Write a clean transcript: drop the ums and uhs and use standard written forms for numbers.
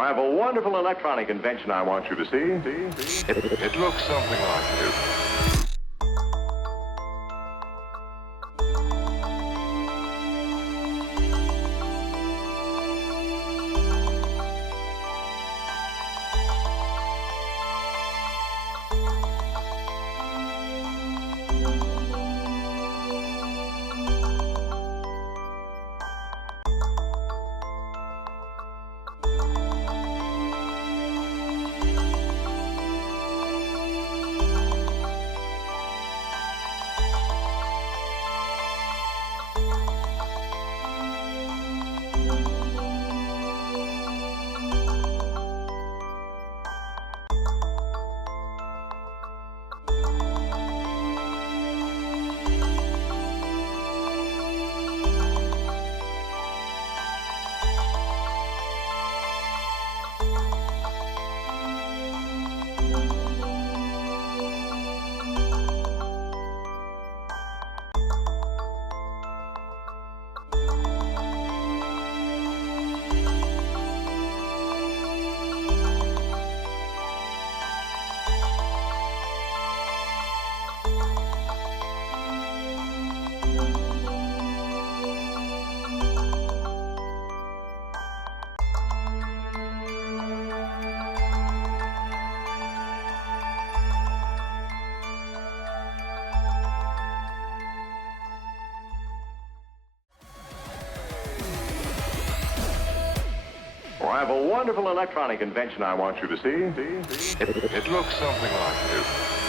I have a wonderful electronic invention I want you to see. It looks something like this. I have a wonderful electronic invention I want you to see. It looks something like this.